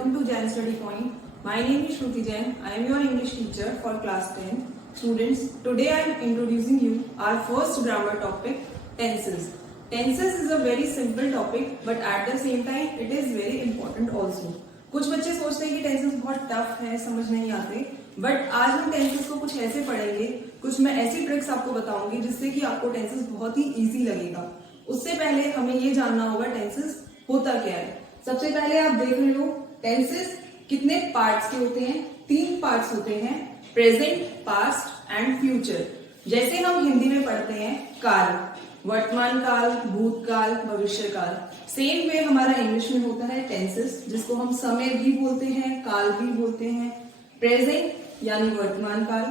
welcome to Jain Study Point. My name is Shruti Jain. I am your English teacher for class 10. Students, today I am introducing you our first grammar topic, tenses. Tenses is a very simple topic, but at the same time it is very important also. कुछ बच्चे सोचते हैं कि tenses बहुत tough है, समझ नहीं आते, बट आज हम टेंसेस को कुछ ऐसे पढ़ेंगे, कुछ मैं ऐसी ट्रिक्स आपको बताऊंगी जिससे कि आपको टेंसेस बहुत ही इजी लगेगा। उससे पहले हमें ये जानना होगा टेंसेस होता क्या है। सबसे पहले आप देख रहे हो टेंसेस कितने पार्ट्स के होते हैं, 3 पार्ट्स होते हैं, प्रेजेंट, पास्ट एंड फ्यूचर। जैसे हम हिंदी में पढ़ते हैं काल, वर्तमान काल, भूतकाल, भविष्य काल, सेम वे हमारा इंग्लिश में होता है टेंसेस, जिसको हम समय भी बोलते हैं, काल भी बोलते हैं। प्रेजेंट यानी वर्तमान काल,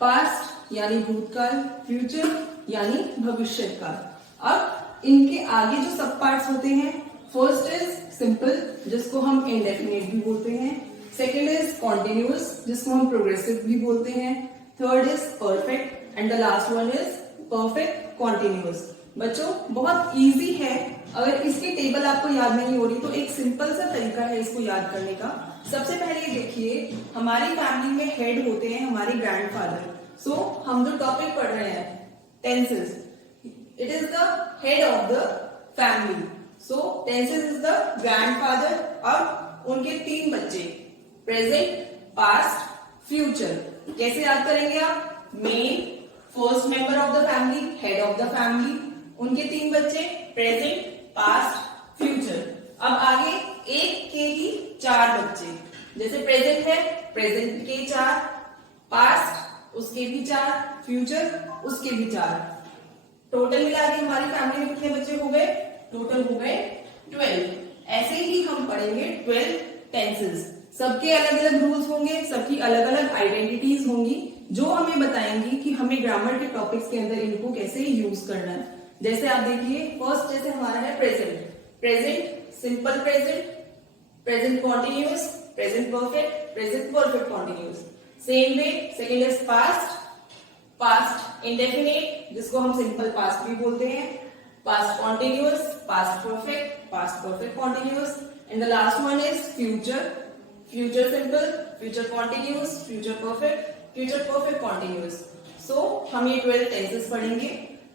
पास्ट यानी भूतकाल, फ्यूचर यानी भविष्य काल। अब इनके आगे जो सब पार्ट्स होते हैं, फर्स्ट इज सिंपल जिसको हम इंडेफिनिट भी बोलते हैं, सेकेंड इज कॉन्टिन्यूअस जिसको हम प्रोग्रेसिव भी बोलते हैं, third is perfect and the last one is perfect continuous. बच्चों बहुत इजी है, अगर इसकी टेबल आपको याद नहीं हो रही तो एक सिंपल सा तरीका है इसको याद करने का। सबसे पहले देखिए हमारी फैमिली में हेड होते हैं हमारे ग्रैंडफादर। सो हम जो टॉपिक पढ़ रहे हैं tenses, it is the head of the family. So tenses is the grandfather. अब उनके 3 बच्चे, प्रेजेंट, पास्ट, फ्यूचर। कैसे याद करेंगे आप? Main, first member of the family, head of the family, उनके 3 बच्चे, प्रेजेंट, पास्ट, फ्यूचर। अब आगे एक के ही 4 बच्चे, जैसे प्रेजेंट है, प्रेजेंट के 4, पास्ट उसके भी 4, फ्यूचर उसके भी 4। टोटल मिला के हमारी फैमिली में कितने बच्चे हो गए? टोटल हो गए 12। ऐसे ही हम पढ़ेंगे 12 टेंसेस। सबके अलग अलग रूल्स होंगे, सबकी अलग अलग आइडेंटिटीज होंगी जो हमें बताएंगी कि हमें ग्रामर के टॉपिक्स के अंदर इनको कैसे यूज करना है। जैसे आप देखिए फर्स्ट जैसे हमारा है present, present simple present, present continuous, present perfect, present perfect continuous. Same way second is past, past indefinite जिसको हम सिंपल पास्ट भी बोलते हैं, past continuous, past perfect continuous, and the last one is future, future simple, future continuous, future perfect continuous. So हम ये 12 tenses पढ़ेंगे।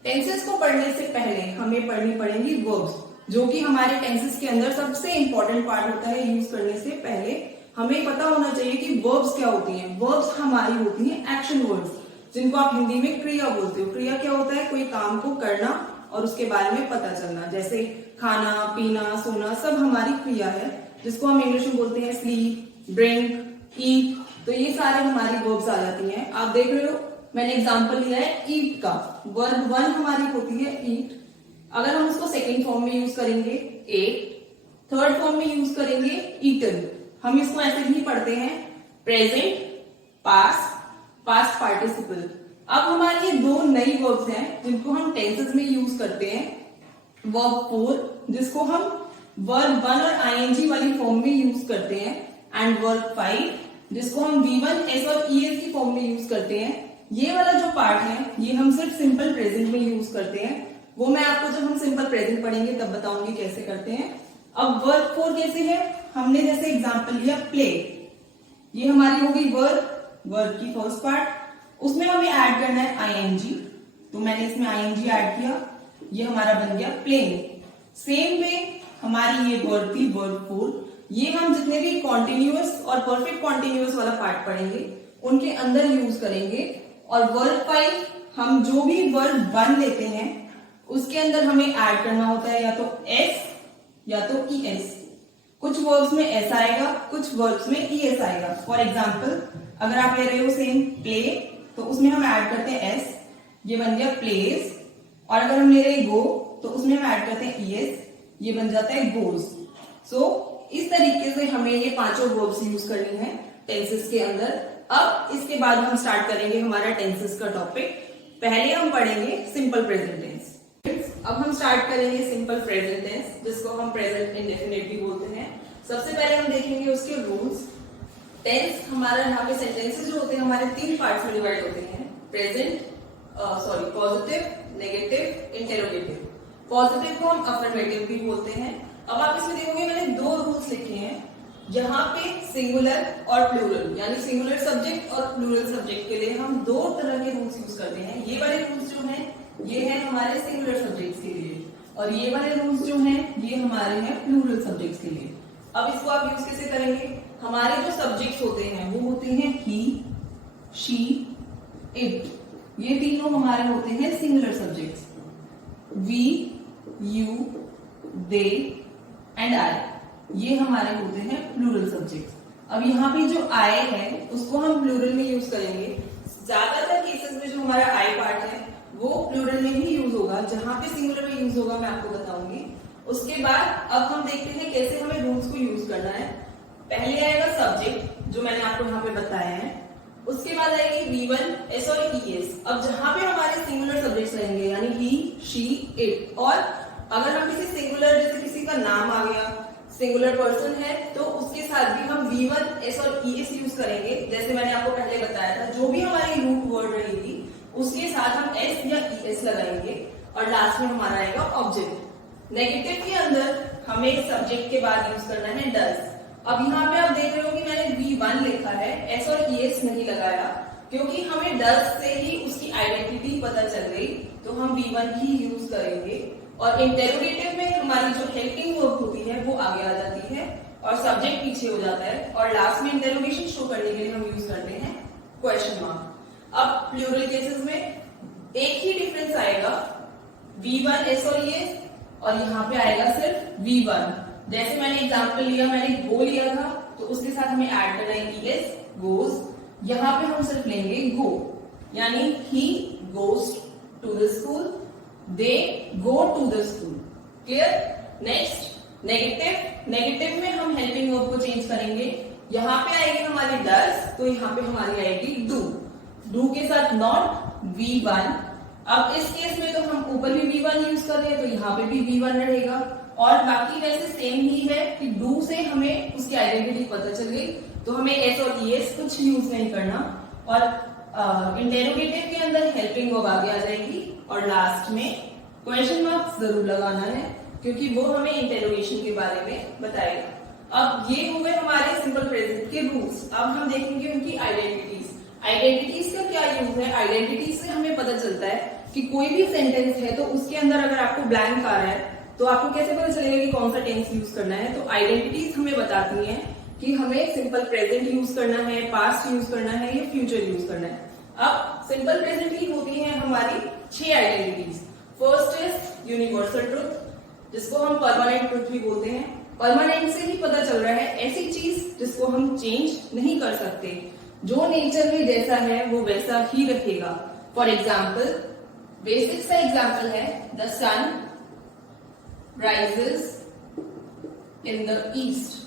Tenses को पढ़ने से पहले हमें पढ़नी पड़ेंगी वर्ब्स, जो कि हमारे टेंसेस के अंदर सबसे इंपॉर्टेंट पार्ट होता है। यूज करने से पहले हमें पता होना चाहिए कि वर्ब्स क्या होती हैं। वर्ब्स हमारी होती हैं एक्शन वर्ड्स, जिनको आप हिंदी में क्रिया बोलते हो। क्रिया क्या होता है? कोई काम को करना और उसके बारे में पता चलना, जैसे खाना, पीना, सोना, सब हमारी क्रिया है, जिसको हम इंग्लिश में बोलते हैं स्लीप, ड्रिंक, ईट। तो ये सारे हमारी वर्ब्स आ जाती हैं। आप देख रहे हो मैंने एग्जांपल लिया है ईट का। वर्ब 1 हमारी होती है ईट। अगर हम उसको सेकेंड फॉर्म में यूज करेंगे एट, थर्ड फॉर्म में यूज करेंगे ईटन। हम इसको ऐसे भी पढ़ते हैं प्रेजेंट, पास्ट पार्टिसिपल। अब हमारी ये 2 नई वर्ब्स हैं जिनको हम टेंसेस में यूज करते हैं। वर्ब 4 जिसको हम वर्ब 1 और आईएनजी वाली फॉर्म में यूज करते हैं, एंड वर्ब 5 जिसको हम V1 S और ES की फॉर्म में यूज करते हैं। ये वाला जो पार्ट है ये हम सिर्फ सिंपल प्रेजेंट में यूज करते हैं। वो मैं आपको जब हम सिंपल प्रेजेंट पढ़ेंगे तब बताऊंगी कैसे करते हैं। अब वर्ब 4 कैसे है? हमने जैसे एग्जांपल लिया प्ले, ये हमारी होगी वर्ब की फर्स्ट पार्ट, उसमें हमें ऐड करना है आईएनजी, तो मैंने इसमें आईएनजी ऐड किया, ये हमारा बन गया प्लेइंग। सेम वे हमारी ये वर्ब थी वर्ब 4, ये हम जितने भी कॉन्टिन्यूअस और परफेक्ट कॉन्टिन्यूअस वाला पार्ट पढ़ेंगे उनके अंदर यूज करेंगे। और वर्ब 5 हम जो भी वर्ब 1 लेते हैं उसके अंदर हमें ऐड करना होता है या तो एस या तो ईएस। कुछ वर्ब्स में एस आएगा, कुछ वर्ब्स में ईएस आएगा। फॉर एग्जाम्पल अगर आप ले रहे हो सेम प्ले, तो उसमें हम ऐड करते हैं एस, ये बन गया प्लेज। और अगर हम ले रहे हैं गो तो उसमें हम ऐड करते हैं ईएस, ये बन जाता है गोज। सो इस तरीके से हमें ये 5 वर्ब्स यूज करनी है टेंसेस के अंदर। अब इसके बाद हम स्टार्ट करेंगे हमारा टेंसेस का टॉपिक। पहले हम पढ़ेंगे सिंपल प्रेजेंट टेंस। अब हम स्टार्ट करेंगे सिंपल प्रेजेंट टेंस, जिसको हम प्रेजेंट इंडेफिनिट भी बोलते हैं। सबसे पहले हम देखेंगे उसके रूल्स। टेंस हमारा यहाँ पे सेंटेंसेस जो होते हैं हमारे 3 पार्ट्स में डिवाइड होते हैं, present, positive, negative, interrogative. Positive को हम अफर्मेटिव भी बोलते हैं। अब आप इसमें देखोगे मैंने 2 रूल्स लिखे हैं। यहाँ पे सिंगुलर और प्लूरल यानी सिंगुलर सब्जेक्ट और प्लूरल सब्जेक्ट के लिए हम दो तरह के रूल्स यूज करते हैं। ये वाले रूल्स जो हैं ये है हमारे सिंगुलर सब्जेक्ट्स के लिए और ये वाले रूल्स जो हैं ये हमारे हैं प्लूरल सब्जेक्ट्स के लिए। अब इसको आप यूज कैसे करेंगे? हमारे जो सब्जेक्ट्स होते हैं वो होते हैं ही, शी, इट, ये तीनों हमारे होते हैं singular subjects. We, you, they and I ये हमारे होते हैं प्लूरल सब्जेक्ट्स। अब यहाँ पे जो आई है उसको हम प्लूरल में यूज करेंगे। ज्यादातर केसेस में जो हमारा आई पार्ट है वो प्लूरल में ही यूज होगा, जहां पे सिंगुलर में यूज होगा मैं आपको बताऊंगी। उसके बाद अब हम देखते हैं कैसे हमें रूल्स को यूज करना है। पहले आएगा सब्जेक्ट जो मैंने आपको यहाँ पे बताया है, उसके बाद आएगी V1, S और ES। अब जहां पे हमारे सिंगुलर सब्जेक्ट्स रहेंगे यानी ही, शी, इट, और अगर हम किसी सिंगुलर जैसे किसी का नाम आ गया, सिंगुलर पर्सन है, तो उसके साथ भी हम V1, S और ES यूज करेंगे। जैसे मैंने आपको पहले बताया था, जो भी हमारी रूट वर्ड रहेगी उसके साथ हम S या ES लगाएंगे और लास्ट में हमारा आएगा ऑब्जेक्ट। नेगेटिव के अंदर हमें सब्जेक्ट के बाद यूज करना है डज। अब यहाँ पे आप देख रहे हो कि मैंने V1 लिखा है, S और ES नहीं लगाया, क्योंकि हमें डज से ही उसकी आइडेंटिटी पता चल गई, तो हम V1 ही यूज करेंगे। और इंटेरोगेटिव में हमारी जो हेल्पिंग वर्ब होती है वो आगे आ जाती है और सब्जेक्ट पीछे हो जाता है, और लास्ट में इंटेरोगेशन शो करने के लिए हम यूज करते हैं क्वेश्चन मार्क। अब प्लूरल केसेस में एक ही डिफरेंस आएगा, V1, S और ES, और यहाँ पे आएगा सिर्फ V1। जैसे मैंने एग्जांपल लिया, मैंने गो लिया था, तो उसके साथ हमें ऐड करना है ES, गोज। यहाँ पे हम सिर्फ लेंगे गो, यानी he goes to the school, they go to the school. Clear? Next negative. Negative में हम हेल्पिंग वर्ब को चेंज करेंगे। यहाँ पे आएगी हमारी डज, तो यहाँ पे हमारी आएगी डू। डू के साथ नॉट, V1। अब इस केस में तो हम ऊपर भी V1 यूज कर रहे हैं, तो यहाँ पे भी V1 रहेगा, और बाकी वैसे सेम ही है कि डू से हमें उसकी आइडेंटिटी पता चल गई, तो हमें S और ES कुछ यूज नहीं करना। और इंटेरोगेटिव के अंदर हेल्पिंग वर्ब आगे आ जाएगी और लास्ट में क्वेश्चन मार्क जरूर लगाना है, क्योंकि वो हमें इंटेरोगेशन के बारे में बताएगा। अब ये हुए हमारे सिंपल प्रेजेंट के रूल्स। अब हम देखेंगे उनकी आइडेंटिटीज। आइडेंटिटीज का क्या यूज है? आइडेंटिटीज से हमें पता चलता है कि कोई भी सेंटेंस है तो उसके अंदर अगर आपको ब्लैंक आ रहा है तो आपको कैसे पता चलेगा कि कौन सा टेंस यूज करना है? तो आइडेंटिटीज हमें बताती हैं कि हमें सिंपल प्रेजेंट यूज करना है, पास्ट यूज करना है या फ्यूचर यूज करना है। अब सिंपल प्रेजेंट की होती है हमारी 6 identities. First is universal truth, जिसको हम परमानेंट ट्रुथ भी बोलते हैं। परमानेंट से ही पता चल रहा है ऐसी चीज जिसको हम चेंज नहीं कर सकते, जो नेचर में जैसा है वो वैसा ही रखेगा। फॉर एग्जाम्पल, बेसिक सा एग्जाम्पल है, the sun rises in the east.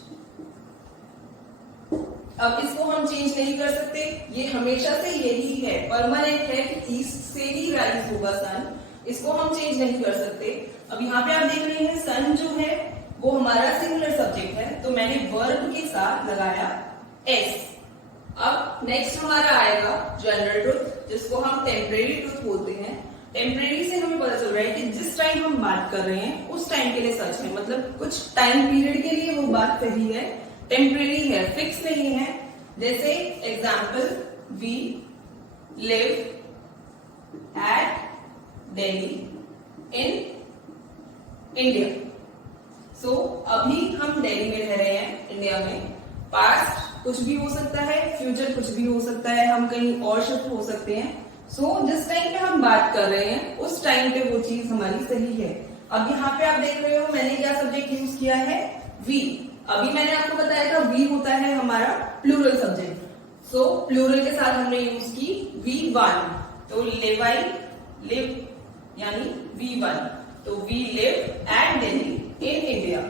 अब इसको हम चेंज नहीं कर सकते, ये हमेशा से यही है, परमानेंट है कि ईस्ट से ही राइज होगा सन, इसको हम चेंज नहीं कर सकते। अब यहाँ पे आप देख रहे हैं सन जो है वो हमारा सिंगुलर सब्जेक्ट है, तो मैंने वर्ब के साथ लगाया एस। अब नेक्स्ट हमारा आएगा जनरल ट्रुथ, जिसको हम टेम्परेरी ट्रुथ बोलते हैं। टेम्परेरी से हमें पता चल रहा है कि जिस टाइम हम बात कर रहे हैं उस टाइम के लिए सच है, मतलब कुछ टाइम पीरियड के लिए वो बात सही है, टेम्परेरी है, फिक्स नहीं है। जैसे example, we live at Delhi in India. So अभी हम दिल्ली में रह रहे हैं, इंडिया में। पास्ट कुछ भी हो सकता है, फ्यूचर कुछ भी हो सकता है, हम कहीं और शिफ्ट हो सकते हैं। सो जिस टाइम पे हम बात कर रहे हैं उस टाइम पे वो चीज हमारी सही है। अब यहाँ पे आप देख रहे हो मैंने क्या सब्जेक्ट यूज किया है? वी। अभी मैंने आपको बताया था वी होता है हमारा प्लूरल सब्जेक्ट, सो प्लूरल के साथ हमने यूज की V1, तो लिव यानी V1, तो we live at Delhi in India.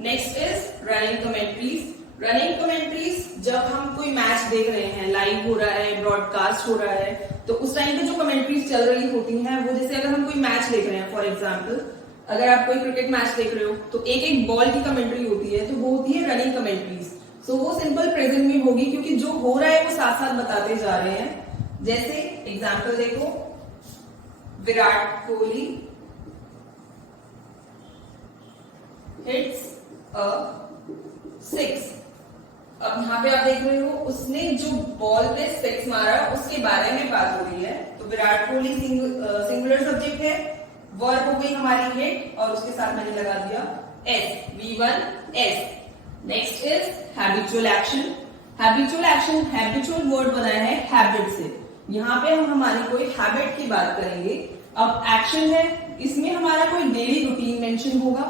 Next is running commentaries. Running commentaries जब हम कोई मैच देख रहे हैं, लाइव हो रहा है, ब्रॉडकास्ट हो रहा है, तो उस टाइम पे जो कमेंट्रीज चल रही होती हैं वो, जैसे अगर हम कोई मैच देख रहे हैं, फॉर एग्जांपल अगर आप कोई क्रिकेट मैच देख रहे हो तो एक एक बॉल की कमेंट्री होती है, तो वो होती है रनिंग कमेंट्रीज। सो वो सिंपल प्रेजेंट में होगी, क्योंकि जो हो रहा है वो साथ साथ बताते जा रहे हैं। जैसे एग्जाम्पल देखो, विराट कोहली हिट्स अ 6, अब यहाँ पे आप देख रहे हो उसने जो बॉल पे सिक्स मारा उसके बारे में बात हो रही है। तो विराट कोहली सिंगुलर सब्जेक्ट है, वर्ब हो गई हमारी हिट और उसके साथ मैंने लगा दिया S, V1 S. Next is habitual action. Habitual action, habitual word बना है हैबिट से। यहाँ पे हम हमारी कोई हैबिट की बात करेंगे। अब एक्शन है, इसमें हमारा कोई डेली रूटीन मेंशन होगा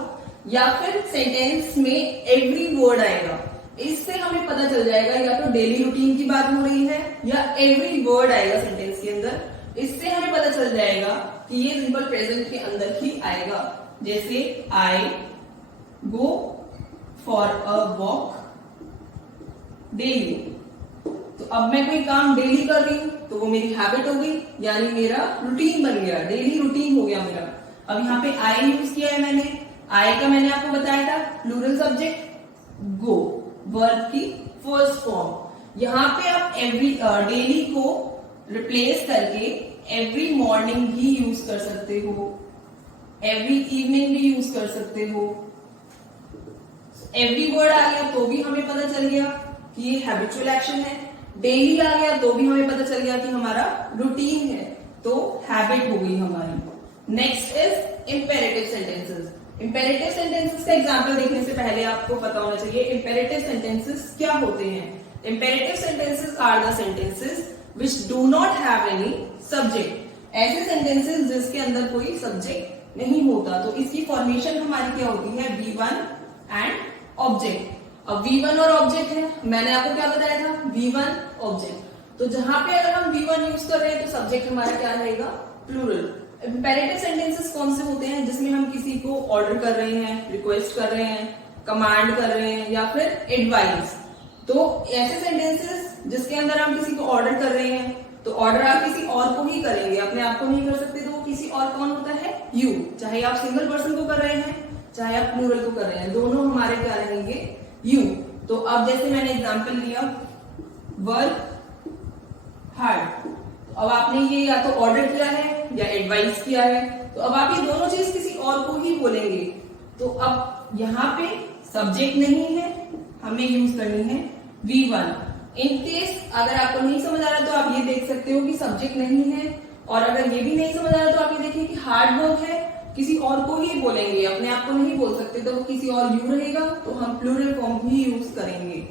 या फिर सेंटेंस में एवरी वर्ड आएगा। इससे हमें पता चल जाएगा या तो डेली रूटीन की बात हो रही है या एवरी वर्ड आएगा सेंटेंस के अंदर। इससे हमें पता चल जाएगा कि ये सिंपल प्रेजेंट के अंदर ही आएगा। जैसे I go for a walk daily. तो अब मैं कोई काम डेली कर रही हूं तो वो मेरी हैबिट हो गई, यानी मेरा रूटीन बन गया, डेली रूटीन हो गया मेरा। अब यहाँ पे आई यूज किया है मैंने। आई का मैंने आपको बताया था प्लूरल सब्जेक्ट गो, वर्ब की फर्स्ट फॉर्म। यहाँ पे आप एवरी डेली को रिप्लेस करके एवरी मॉर्निंग भी यूज कर सकते हो, एवरी इवनिंग भी यूज कर सकते हो। एवरी वर्ड आ गया तो भी हमें पता चल गया कि ये हैबिचुअल एक्शन है। डेली आ गया तो भी हमें पता चल गया कि हमारा रूटीन है, तो हैबिट हो गई हमारी। Next is imperative sentences. Imperative sentences का एग्जांपल देखने से पहले आपको पता होना चाहिए इंपेरेटिव सेंटेंसेस क्या होते हैं। Imperative sentences are the sentences which do not have any subject. ऐसे सेंटेंसेस जिसके अंदर कोई सब्जेक्ट नहीं होता। तो इसकी फॉर्मेशन हमारी क्या होती है, V1 एंड ऑब्जेक्ट। अब V1 और ऑब्जेक्ट है, मैंने आपको क्या बताया था, V1 ऑब्जेक्ट। तो जहां पे अगर हम V1 यूज कर रहे हैं तो सब्जेक्ट हमारा क्या रहेगा, प्लूरल। इंपेरेटिव सेंटेंसेस कौन से होते हैं, जिसमें हम किसी को ऑर्डर कर रहे हैं, रिक्वेस्ट कर रहे हैं, कमांड कर रहे हैं या फिर एडवाइस। तो ऐसे सेंटेंसेस जिसके अंदर हम किसी को ऑर्डर कर रहे हैं, तो ऑर्डर आप किसी और को ही करेंगे, अपने आप को नहीं कर सकते। तो वो किसी और कौन होता है, यू। चाहे आप सिंगल पर्सन को कर रहे हैं चाहे आप प्लूरल को कर रहे हैं, दोनों हमारे क्या रहेंगे, यू। तो अब जैसे मैंने एग्जांपल लिया वर्क हार्ड, अब आपने ये या तो ऑर्डर किया है या एडवाइस किया है, तो अब आप ये दोनों चीज किसी और को ही बोलेंगे। तो अब यहाँ पे सब्जेक्ट नहीं है, हमें यूज करनी है V1। इन केस अगर आपको नहीं समझ आ रहा तो आप ये देख सकते हो कि सब्जेक्ट नहीं है, और अगर ये भी नहीं समझ आ रहा तो आप ये देखिए कि हार्ड वर्क है, किसी और को ही बोलेंगे, अपने आप को नहीं बोल सकते, तो वो किसी और यू रहेगा, तो हम प्लूरल फॉर्म भी यूज करेंगे।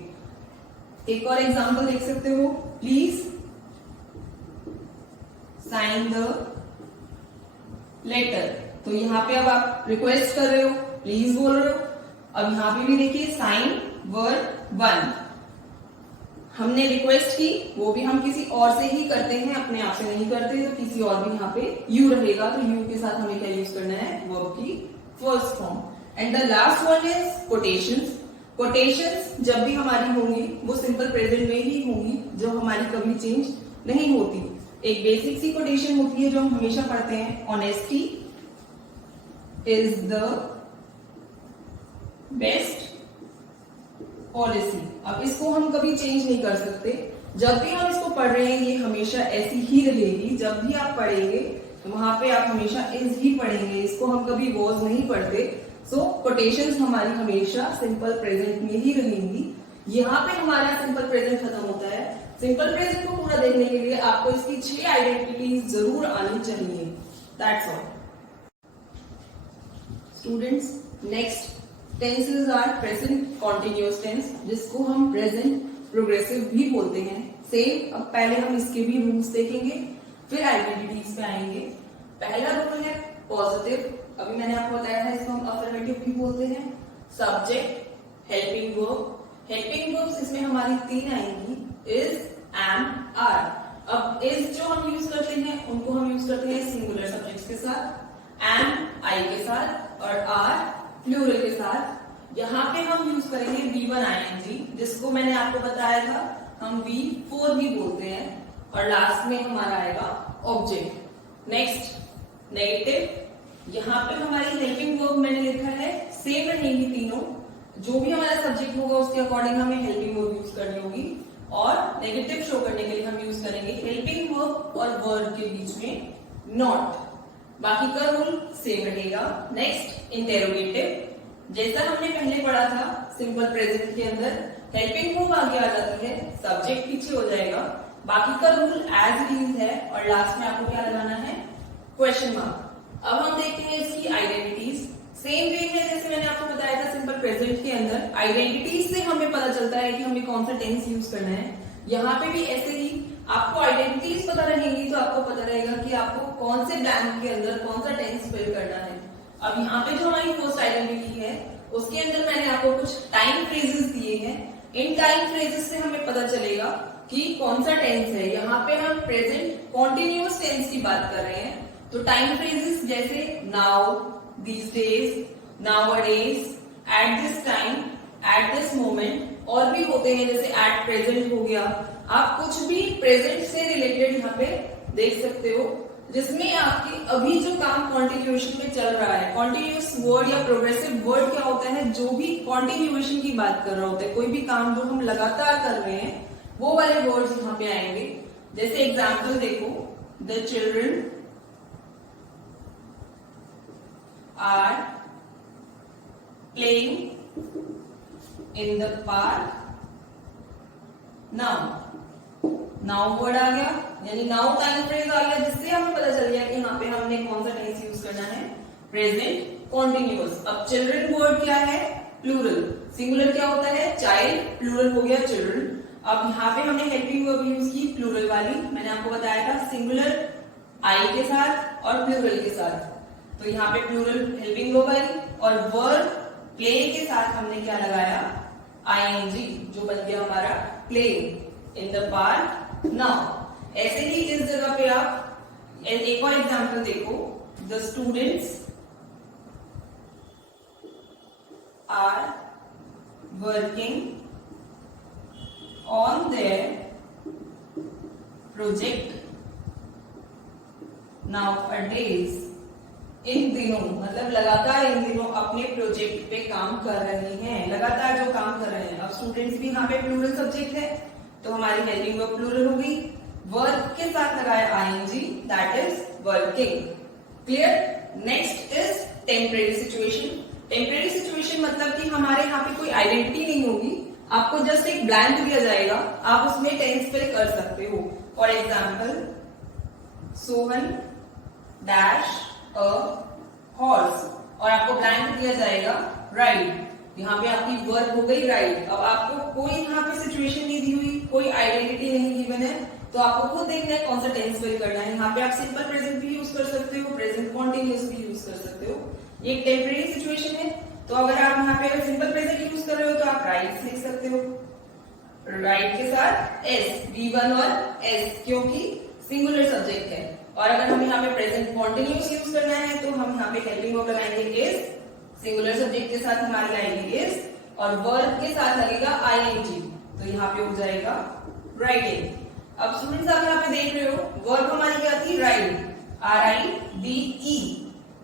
एक और एग्जांपल देख सकते हो, प्लीज साइन द लेटर। तो यहाँ पे अब आप रिक्वेस्ट कर रहे हो, प्लीज बोल रहे हो। अब यहाँ पे भी देखिए साइन वर्ब 1, हमने रिक्वेस्ट की, वो भी हम किसी और से ही करते हैं, अपने आप से नहीं करते, तो किसी और भी यहाँ पे यू रहेगा। तो यू के साथ हमें क्या यूज करना है, वर्ब की first form. And the last one is quotations. Quotations जब भी हमारी होंगी वो सिंपल प्रेजेंट में ही होंगी, जो हमारी कभी चेंज नहीं होती। एक बेसिक सी कोटेशन होती है जो हम हमेशा पढ़ते हैं, honesty is the best policy. अब इसको हम कभी चेंज नहीं कर सकते, जब भी हम इसको पढ़ रहे हैं ये हमेशा ऐसी ही रहेगी। जब भी आप पढ़ेंगे तो वहां पे आप हमेशा इज ही पढ़ेंगे, इसको हम कभी वॉज नहीं पढ़ते। सो कोटेशंस हमारी हमेशा सिंपल प्रेजेंट में ही रहेंगी। यहाँ पे हमारा सिंपल प्रेजेंट खत्म होता है। सिंपल प्रेजेंट को पूरा देखने के लिए आपको इसकी 6 आइडेंटिटीज जरूर आनी चाहिए। That's all students. Next tenses are present continuous tense, जिसको हम प्रेजेंट प्रोग्रेसिव भी बोलते हैं। सेम, अब पहले हम इसके भी रूल्स देखेंगे, फिर आइडेंटिटीज पे आएंगे। पहला रूल है पॉजिटिव, अभी मैंने आपको बताया था, इसको हम अफर्मेटिव भी बोलते हैं। Subject, helping verb. Helping verbs इसमें हमारी 3 आएंगी, इज, एम, आर। अब इज जो हम यूज करते हैं उनको हम यूज करते हैं सिंगुलर सब्जेक्ट्स के साथ, एम आई के साथ और आर प्लूरल के साथ। यहाँ पे हम यूज करेंगे V1 ing, जिसको मैंने आपको बताया था हम V4 भी बोलते हैं, और लास्ट में हमारा आएगा ऑब्जेक्ट। नेक्स्ट नेगेटिव, यहाँ पे हमारी हेल्पिंग वर्ब मैंने लिखा है सेम रहेंगी तीनों, जो भी हमारा सब्जेक्ट होगा उसके अकॉर्डिंग हमें हेल्पिंग वर्ब यूज करनी होगी। और नेगेटिव शो करने के लिए हम यूज करेंगे हेल्पिंग वर्ब और वर्ब के बीच में नॉट। बाकी का रूल सेम रहेगा। नेक्स्ट इंटेरोगेटिव, जैसा हमने पहले पढ़ा था सिंपल प्रेजेंट के अंदर, हेल्पिंग वर्ब आगे आ जाती है, सब्जेक्ट पीछे हो जाएगा, बाकी का रूल एज इट इज है, और लास्ट में आपको क्या लगाना है, क्वेश्चन मार्क। अब हम देखते हैं इसकी आइडेंटिटीज। सेम वे है जैसे मैंने आपको बताया था सिंपल प्रेजेंट के अंदर, आइडेंटिटीज से हमें पता चलता है कि हमें कौन सा टेंस यूज करना है। यहाँ पे भी ऐसे ही आपको आइडेंटिटीज पता रहेंगी तो आपको पता रहेगा कि आपको कौन से ब्लैंक के अंदर कौन सा टेंस फिल करना है। अब यहाँ पे जो हमारी फर्स्ट आइडेंटिटी है उसके अंदर मैंने आपको कुछ टाइम फ्रेजेस दिए हैं। इन टाइम फ्रेजेस से हमें पता चलेगा कि कौन सा टेंस है। यहाँ पे हम प्रेजेंट कॉन्टिन्यूअस टेंस की बात कर रहे हैं, तो टाइम फ्रेजेस जैसे now, these days, nowadays, at this time, at this moment, और भी होते हैं जैसे at present हो गया। आप कुछ भी प्रेजेंट से रिलेटेड यहाँ पे देख सकते हो जिसमें आपके अभी जो काम कॉन्टिन्यूएशन में चल रहा है। कॉन्टिन्यूअस वर्ड या प्रोग्रेसिव वर्ड क्या होता है, जो भी कॉन्टिन्यूएशन की बात कर रहा होता है, कोई भी काम जो हम लगातार कर रहे हैं वो वाले वर्ड्स यहाँ पे आएंगे। जैसे एग्जाम्पल देखो, the children are playing in the park now. Now word आ गया, यानी now टाइम फ्रेज आ गया, जिससे हमें पता चल गया कि यहाँ पे हमने कौन सा टेंस यूज करना है, प्रेजेंट कॉन्टिन्यूअस। अब चिल्ड्रन वर्ड क्या है, प्लूरल। सिंगुलर क्या होता है, चाइल्ड, प्लूरल हो गया चिल्ड्रन। अब यहाँ पे हमने हेल्पिंग वर्ब यूज की प्लूरल वाली, मैंने आपको बताया था सिंगुलर आई के साथ और प्लूरल के साथ। तो यहाँ पे प्लूरल हेल्पिंग वर्ब आई, और वर्ब प्ले के साथ हमने क्या लगाया, आईएनजी, जो बन गया हमारा play in the park now. ऐसे ही इस जगह पे आप एक और एग्जांपल देखो, the students are working on their project nowadays. इन दिनों मतलब लगातार इन दिनों अपने प्रोजेक्ट पे काम कर रहे हैं, लगातार जो काम कर रहे हैं। अब स्टूडेंट्स भी यहाँ पे प्लूरल सब्जेक्ट है, तो हमारी हेल्पिंग वर्ब प्लूरल हो गई। वर्क के साथ लगाया ING, that is working. Clear. Next is temporary situation. Temporary situation मतलब कि हमारे यहाँ पे कोई आइडेंटिटी नहीं होगी, आपको जस्ट एक ब्लैंक दिया जाएगा, आप उसमें टेंस फिल कर सकते हो। For example, Sohan dash a horse, और आपको ब्लैंक दिया जाएगा राइड। यहाँ पे आपकी वर्ब हो गई राइड। अब आपको कोई यहाँ पे सिचुएशन नहीं दी हुई, कोई आइडेंटिटी नहीं गिवन है, तो आपको खुद देखना है कौन सा टेंस फिल करना है। यहाँ पे आप सिंपल प्रेजेंट भी यूज कर सकते हो, प्रेजेंट कॉन्टिन्यूअस भी यूज कर सकते हो। ये टेम्परेरी सिचुएशन है, तो अगर आप यहाँ पे सिंपल प्रेजेंट यूज कर रहे हो तो आप राइट लिख सकते हो, राइट के साथ एस, V1 और एस, क्योंकि सिंगुलर सब्जेक्ट है। और अगर हम यहाँ पे प्रेजेंट कॉन्टिन्यूअस यूज करना है तो हम यहाँ पे हेल्पिंग वर्ब लगाएंगे इज, सिंगुलर सब्जेक्ट के साथ हमारी लाएंगे इज, और वर्ब के साथ लगेगा आईएनजी, तो यहाँ पे हो जाएगा राइडिंग। अब स्टूडेंट्स आप यहाँ पे देख रहे हो, वर्ब हमारी क्या थी, राइड, RIDE,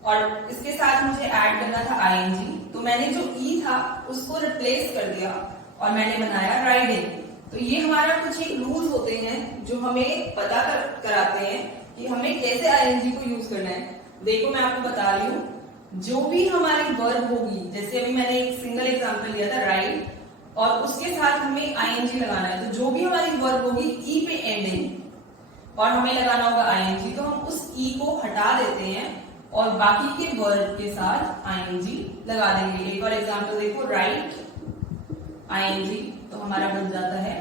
और इसके साथ मुझे ऐड करना था आईएनजी, तो मैंने जो ई था उसको रिप्लेस कर दिया और मैंने बनाया राइडिंग। तो ये हमारा कुछ एक रूल्स होते हैं जो हमें पता कराते हैं कि हमें कैसे आईएनजी को यूज करना है। देखो मैं आपको बता रही हूँ, जो भी हमारी वर्ब होगी, जैसे अभी मैंने एक सिंगल एग्जांपल लिया था राइट, और उसके साथ हमें आईएनजी लगाना है, तो जो भी हमारी वर्ब होगी ई पे एंडिंग और हमें लगाना होगा आईएनजी, तो हम उस ई को हटा देते हैं और बाकी के वर्ब के साथ आईएनजी लगा देंगे। एक और एग्जांपल देखो, राइट आईएनजी, तो हमारा बन जाता है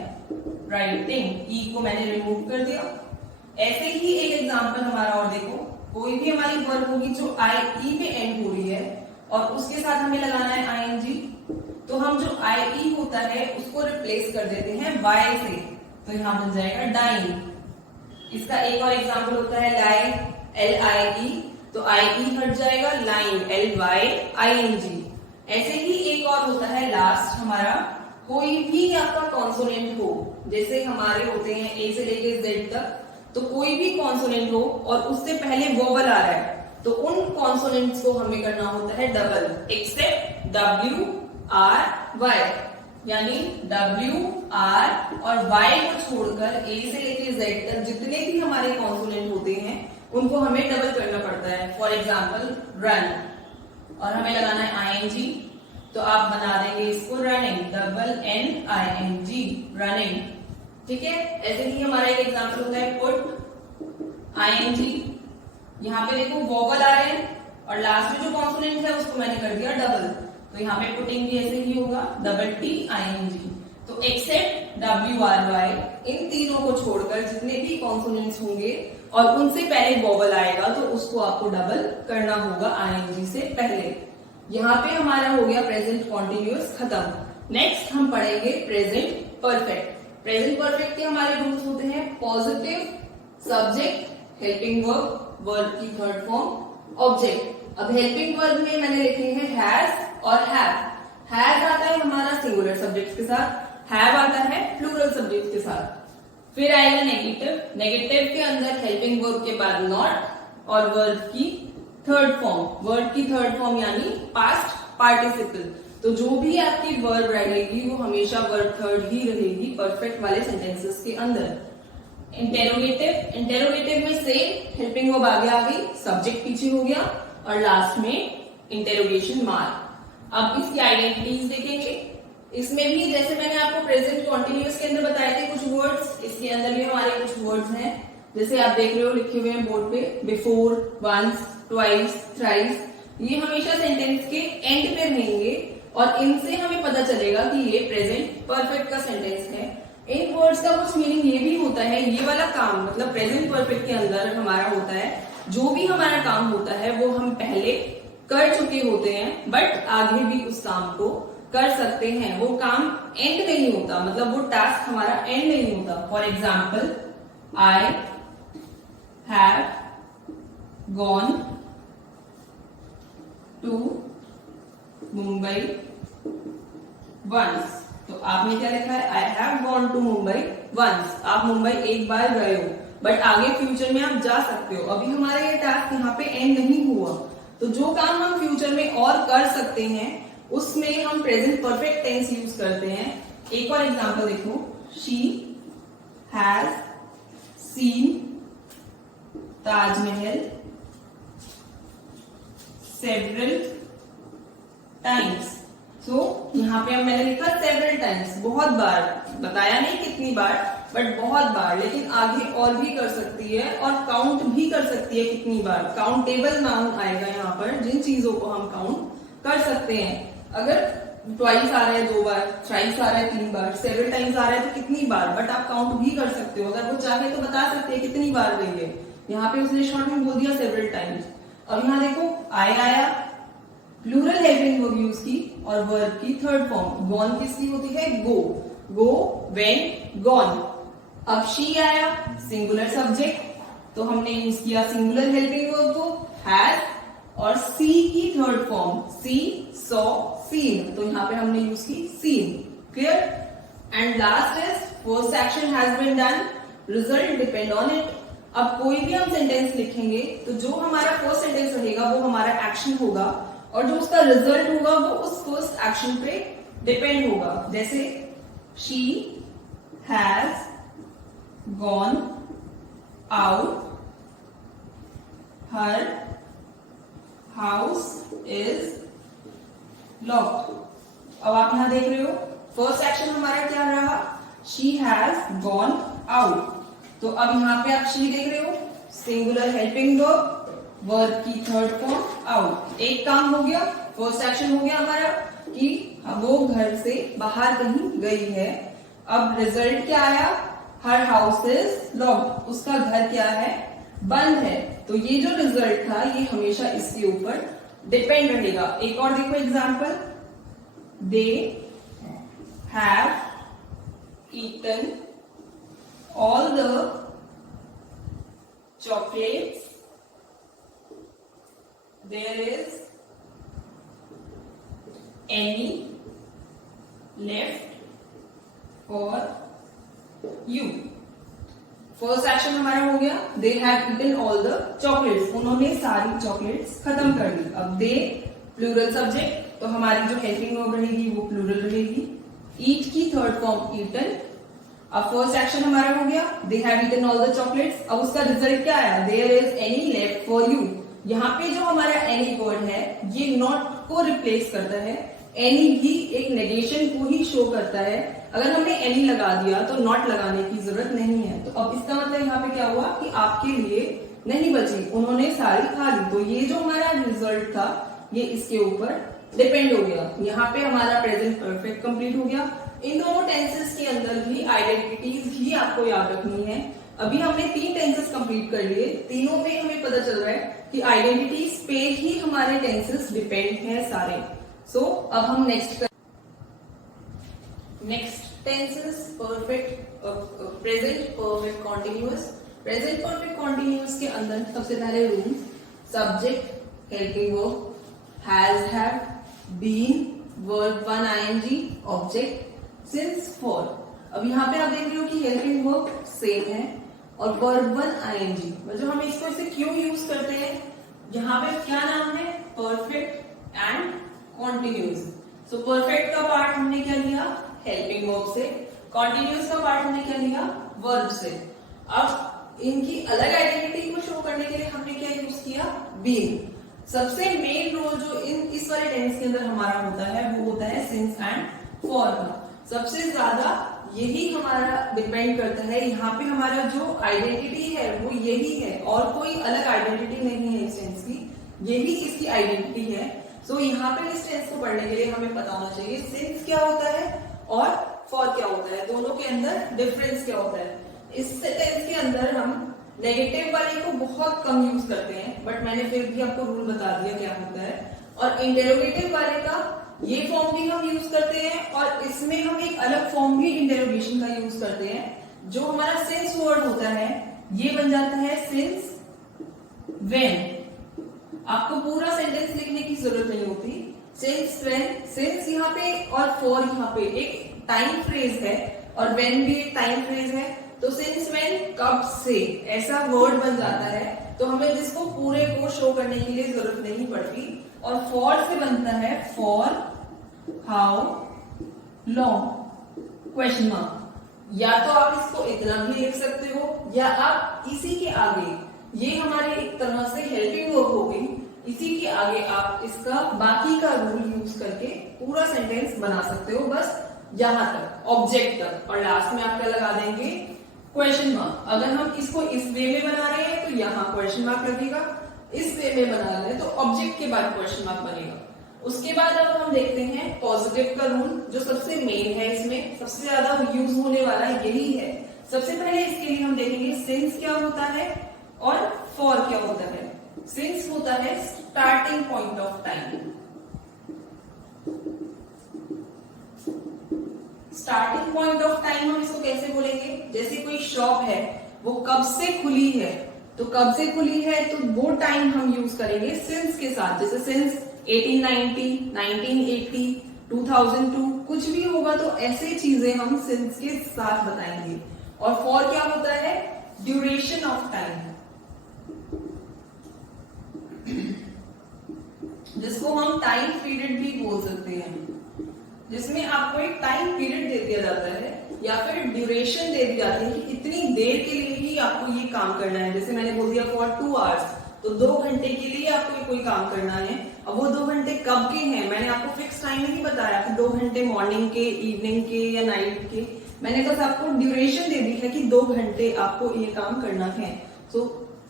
राइटिंग, ई को मैंने रिमूव कर दिया। ऐसे ही एक एग्जांपल हमारा और देखो, कोई भी हमारी वर्ब होगी जो आई ई पे एंड हो रही है और उसके साथ हमें लगाना है आईएनजी, तो हम जो आई ई होता है उसको रिप्लेस कर देते हैं वाई से, तो यहाँ बन जाएगा डाइन। इसका एक और एग्जांपल होता है लाई, LIE, तो आई ई हट जाएगा, लाइन, LYING। ऐसे ही एक और होता है लास्ट हमारा, कोई भी आपका कॉन्सोनेंट हो, जैसे हमारे होते हैं ए से लेके जेड तक, तो कोई भी कॉन्सोनेंट हो और उससे पहले वोवल आ रहा है, तो उन कॉन्सोनेंट्स को हमें करना होता है डबल, एक्सेप्ट WRY, यानी WR और Y को छोड़कर ए से लेके जेड तक जितने भी हमारे कॉन्सोनेंट होते हैं उनको हमें डबल करना पड़ता है। फॉर एग्जाम्पल रन, और हमें लगाना है आईएनजी, तो आप बना देंगे इसको रनिंग, RNING, रनिंग। ठीक है, ऐसे ही हमारा एक एग्जाम्पल होता है पुट, ING। यहाँ पे देखो वोवल आ रहे हैं और लास्ट में जो कॉन्सोनेंट है उसको मैंने कर दिया डबल, तो यहाँ पे पुटिंग भी ऐसे ही होगा, TTING। तो एक्सेप्ट WRY, इन तीनों को छोड़कर जितने भी कॉन्सोनेंट्स होंगे और उनसे पहले वोवल आएगा तो उसको आपको डबल करना होगा ING से पहले। यहाँ पे हमारा हो गया प्रेजेंट कॉन्टिन्यूअस खत्म। नेक्स्ट हम पढ़ेंगे प्रेजेंट परफेक्ट। प्रेजेंट परफेक्ट के हमारे रूल्स होते हैं positive, subject, helping verb, verb की थर्ड फॉर्म, ऑब्जेक्ट। अब हेल्पिंग वर्ब में मैंने लिखे हैं हैज और हैव। हैज आता है हमारा सिंगुलर सब्जेक्ट के साथ, हैव आता है प्लूरल सब्जेक्ट के साथ। फिर आएगा नेगेटिव। नेगेटिव के अंदर हेल्पिंग वर्ब के बाद नॉट और वर्ब की थर्ड फॉर्म, वर्ब की थर्ड फॉर्म यानी पास्ट पार्टिसिपल। तो जो भी आपकी वर्ब रहेगी वो हमेशा वर्ब थर्ड ही रहेगी परफेक्ट वाले सेंटेंसेस के अंदर। इंटेरोगेटिव, इंटेरोगेटिव में से हेल्पिंग वर्ब आगे आ गई, सब्जेक्ट पीछे हो गया और लास्ट में इंटेरोगेशन मार्क। अब इसकी आइडेंटिटीज देखेंगे। इसमें भी जैसे मैंने आपको प्रेजेंट कॉन्टिन्यूअस के अंदर बताए थे कुछ वर्ड्स, इसके अंदर भी हमारे कुछ वर्ड्स हैं। जैसे आप देख रहे हो लिखे हुए हैं बोर्ड पे, बिफोर, वंस, ट्वाइस, थ्राइस। ये हमेशा सेंटेंस के एंड पे रहेंगे और इनसे हमें पता चलेगा कि ये प्रेजेंट परफेक्ट का सेंटेंस है। इन वर्ड्स का कुछ मीनिंग ये भी होता है, ये वाला काम मतलब प्रेजेंट परफेक्ट के अंदर हमारा होता है जो भी हमारा काम होता है वो हम पहले कर चुके होते हैं बट आगे भी उस काम को कर सकते हैं। वो काम एंड नहीं होता, मतलब वो टास्क हमारा एंड नहीं होता। For example, I have gone to Mumbai once. तो आपने क्या लिखा है, I have gone to Mumbai once. आप मुंबई एक बार गए हो बट आगे फ्यूचर में आप जा सकते हो। अभी हमारा ये टास्क यहाँ पे एंड नहीं हुआ, तो जो काम हम फ्यूचर में और कर सकते हैं उसमें हम प्रेजेंट परफेक्ट टेंस यूज करते हैं। एक और एग्जांपल देखो, she has seen Taj Mahal several times. So यहाँ पे मैंने लिखा सेवरल टाइम्स, बहुत बार, बताया नहीं कितनी बार बट बहुत बार, लेकिन आगे और भी कर सकती है और काउंट भी कर सकती है कितनी बार। काउंटेबल नाउन आएगा यहाँ पर, जिन चीजों को हम काउंट कर सकते हैं। अगर ट्वाइस आ रहा है 2 बार, थ्राइस आ रहा है 3 बार, सेवरल टाइम्स आ रहा है तो कितनी बार, बट आप काउंट भी कर सकते हो। अगर वो चाहे तो बता सकते हैं कितनी बार गई है। यहाँ पे उसने शॉर्ट में बोल दिया सेवरल टाइम्स। अब यहाँ देखो, आई आया, प्लूरल हेल्पिंग वर्ब यूज की और वर्ब की थर्ड फॉर्म। गॉन किसकी होती है, गो, गो, वेन, गॉन। अब शी आया, सिंगुलर सब्जेक्ट, तो हमने यूज किया सिंगुलर हेल्पिंग वर्ब को, हैज, और सी की third form, see, saw, seen, तो यहाँ पे हमने यूज की seen. Clear? And last is first action has been done, result depend on it. अब कोई भी हम सेंटेंस लिखेंगे तो जो हमारा फर्स्ट सेंटेंस रहेगा वो हमारा एक्शन होगा और जो उसका रिजल्ट होगा वो उस फर्स्ट एक्शन पे डिपेंड होगा। जैसे she has gone out, her house is locked. अब आप यहां देख रहे हो फर्स्ट एक्शन हमारा क्या रहा, शी हैज गॉन आउट। तो अब यहाँ पे आप शी देख रहे हो, सिंगुलर हेल्पिंग वर्ब, वर्ब की थर्ड फॉर्म, आउट। एक काम हो गया, फर्स्ट एक्शन हो गया हमारा कि वो घर से बाहर कहीं गई है। अब रिजल्ट क्या आया, हर हाउस इज लॉक्ड, उसका घर क्या है, बंद है। तो ये जो रिजल्ट था ये हमेशा इसके ऊपर डिपेंड रहेगा। एक और देखो example, they have eaten all the chocolates there is any left for you। First action हमारा हो गया, they have eaten all the chocolates, उन्होंने सारी चॉकलेट्स खत्म कर दी। अब they प्लूरल सब्जेक्ट, तो हमारी जो हेल्पिंग वर्ब रहेगी वो प्लूरल रहेगी। eat की थर्ड फॉर्म eaten। अब फर्स्ट एक्शन हमारा हो गया, they have eaten all the chocolates. अब उसका रिजल्ट क्या आया, there is any left for you. यहाँ पे जो हमारा एनी वर्ड है ये नॉट को रिप्लेस करता है, एनी भी एक नेगेशन को ही शो करता है। अगर हमने एनी लगा दिया तो नॉट लगाने की जरूरत नहीं है। तो अब इसका मतलब यहाँ पे क्या हुआ कि आपके लिए नहीं बची, उन्होंने सारी खा ली। तो ये जो हमारा रिजल्ट था ये इसके ऊपर डिपेंड हो गया। यहाँ पे हमारा प्रेजेंट परफेक्ट कंप्लीट हो गया। इन दोनों टेंसेस के अंदर भी आइडेंटिटीज ही आपको याद रखनी है। अभी हमने 3 टेंसेस कंप्लीट कर लिए, तीनों में हमें पता चल रहा है कि आइडेंटिटीज पे ही हमारे टेंसेस डिपेंड है सारे। अब हम next tenses perfect present perfect continuous. Present perfect continuous के अंदर सबसे पहले rule subject helping verb has have been verb 1 ING object since for. अब यहाँ पे आप देख रहे हो कि हेल्पिंग वर्ब सेम है और वर्ब 1 आईएनजी। मतलब हम इसको इसे क्यों यूज करते हैं, यहाँ पे क्या नाम है perfect and continuous. So perfect का पार्ट हमने क्या लिया हेल्पिंग वर्ब से, कॉन्टिन्यूअस का पार्ट हमने क्या लिया वर्ब से। अब इनकी अलग आइडेंटिटी को शो करने के लिए हमने क्या यूज किया बीइंग। सबसे मेन रोल जो इस वाले टेंस के अंदर हमारा होता है वो होता है सिंस एंड फॉर का। सबसे ज्यादा यही हमारा डिपेंड करता है। यहाँ पे हमारा जो आइडेंटिटी है वो यही है और कोई अलग आइडेंटिटी नहीं है इस टेंस की, यही इसकी आइडेंटिटी है। सो यहाँ पे इस टेंस को पढ़ने के लिए हमें पता होना चाहिए सिंस क्या होता है और फॉर क्या होता है, दोनों के अंदर डिफरेंस क्या होता है। इस टेंस के अंदर हम नेगेटिव वाले को बहुत कम यूज करते हैं, बट मैंने फिर भी आपको रूल बता दिया क्या होता है। और इंटेरोगेटिव वाले का ये फॉर्म भी हम यूज करते हैं और इसमें हम एक अलग फॉर्म भी इंटेरोगेशन का यूज करते हैं। जो हमारा सिंस वर्ड होता है ये बन जाता है सिंस व्हेन। आपको पूरा सेंटेंस लिखने की जरूरत नहीं होती। सिंस व्हेन, सिंस यहाँ पे और फॉर यहाँ पे एक टाइम फ्रेज है और व्हेन भी एक टाइम फ्रेज है। तो सिंस व्हेन कब से ऐसा वर्ड बन जाता है, तो हमें जिसको पूरे को शो करने के लिए जरूरत नहीं पड़ती। और फॉर से बनता है for how long question mark. या तो आप इसको इतना भी लिख सकते हो या आप इसी के आगे, ये हमारे एक तरह से हेल्पिंग वर्ब हो गई, इसी के आगे आप इसका बाकी का रूल यूज करके पूरा सेंटेंस बना सकते हो, बस यहां तक ऑब्जेक्ट तक। और लास्ट में आप क्या लगा देंगे क्वेश्चन मार्क। अगर हम इसको इस वे में बना रहे हैं तो यहाँ क्वेश्चन मार्क लगेगा, इस वे में बना रहे हैं तो ऑब्जेक्ट के बाद क्वेश्चन मार्क बनेगा। उसके बाद अब हम देखते हैं पॉजिटिव का रूल, जो सबसे मेन है, इसमें सबसे ज्यादा यूज होने वाला यही है। सबसे पहले इसके लिए हम देखेंगे सिंस क्या होता है और फॉर क्या होता है। सिंस होता है starting point of time. Starting point of time हम इसको कैसे बोलेंगे, जैसे कोई शॉप है वो कब से खुली है, तो कब से खुली है तो वो टाइम हम यूज करेंगे सिंस के साथ। जैसे सिंस 1890, 1980, 2002 कुछ भी होगा तो ऐसे चीजें हम सिंस के साथ बताएंगे। और फॉर क्या होता है ड्यूरेशन ऑफ टाइम, जिसको हम टाइम पीरियड भी बोल सकते हैं, जिसमें आपको एक टाइम पीरियड दे दिया जाता है या फिर ड्यूरेशन दे दी जाती है कि इतनी देर के लिए ही आपको ये काम करना है। जैसे मैंने बोल दिया फॉर 2 आवर्स, तो 2 घंटे के लिए आपको ये कोई काम करना है। अब वो 2 घंटे कब के हैं, मैंने आपको फिक्स टाइम नहीं बताया कि 2 घंटे मॉर्निंग के, इवनिंग के या नाइट के। मैंने बस आपको ड्यूरेशन दे दी है कि 2 घंटे आपको ये काम करना है। सो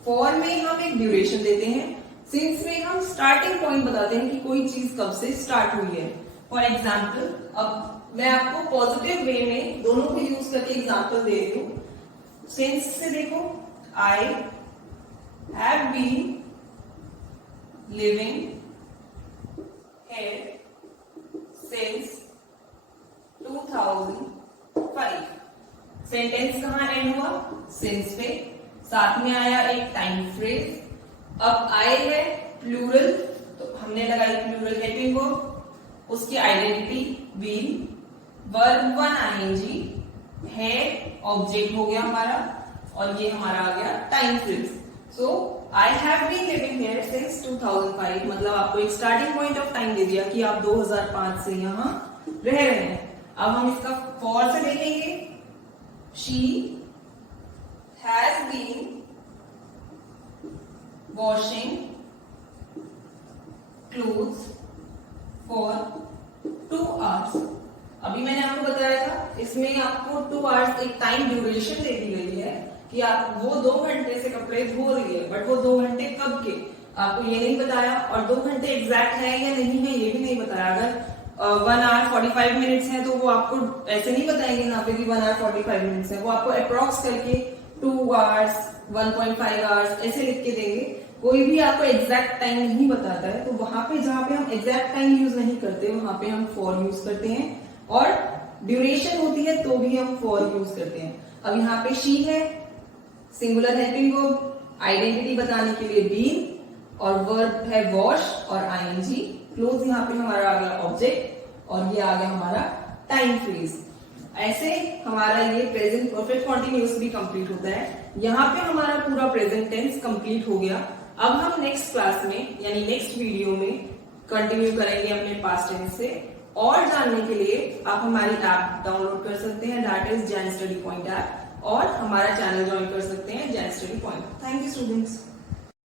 फॉर में हम एक ड्यूरेशन देते हैं, सिंस में हम स्टार्टिंग पॉइंट बताते हैं कि कोई चीज कब से स्टार्ट हुई है। फॉर एग्जाम्पल, अब मैं आपको पॉजिटिव वे में दोनों को यूज करके एग्जाम्पल दे रही हूं। सिंस से देखो, I have been living here since 2005। Sentence कहां एंड हुआ सिंस पे, साथ में आया एक टाइम फ्रेज। अब आए है प्लूरल, तो हमने लगाई प्लूरल हेल्पिंग वर्ब, उसकी आइडेंटिटी बीन, वर्ब 1 आईएनजी है, ऑब्जेक्ट हो गया हमारा, और ये हमारा आ गया time phrase. So I have been living here since 2005, मतलब आपको एक स्टार्टिंग पॉइंट ऑफ टाइम दे दिया कि आप 2005 से यहाँ रह रहे हैं। अब हम इसका फॉर से देखेंगे, she has been washing clothes for 2 hours। अभी मैंने आपको बताया था इसमें आपको 2 hours एक टाइम ड्यूरेशन दे दी गई है कि आप वो 2 घंटे से कपड़े धो रही है, बट वो 2 घंटे कब के आपको ये नहीं बताया, और 2 घंटे एग्जैक्ट है या नहीं है ये भी नहीं बताया। अगर 1 hour 45 minutes है तो वो आपको ऐसे नहीं बताएंगे यहाँ पे कि 1 hour 45 minutes है, वो आपको अप्रोक्स करके 2 hours 1.5 hours ऐसे लिख के देंगे। कोई भी आपको एग्जैक्ट टाइम नहीं बताता है, तो वहां पे जहाँ पे हम एग्जैक्ट टाइम यूज नहीं करते वहां पे हम फॉर यूज करते हैं, और ड्यूरेशन होती है तो भी हम फॉर यूज करते हैं। अब यहाँ पे शी है, सिंगुलर हेल्पिंग वर्ब, आइडेंटिटी बताने के लिए बीन, और वर्ब है वॉश और आईएनजी। क्लोज यहाँ पे हमारा आ गया ऑब्जेक्ट, और ये आ गया हमारा टाइम फ्रेज। ऐसे हमारा ये प्रेजेंट परफेक्ट कॉन्टिन्यूअस भी कंप्लीट होता है। यहाँ पे हमारा पूरा प्रेजेंट टेंस कंप्लीट हो गया। अब हम नेक्स्ट क्लास में यानी नेक्स्ट वीडियो में कंटिन्यू करेंगे अपने पास्ट टेंस से। और जानने के लिए आप हमारी ऐप डाउनलोड कर सकते हैं, that is Jain study point app, और हमारा चैनल ज्वाइन कर सकते हैं Jain study point. Thank you students.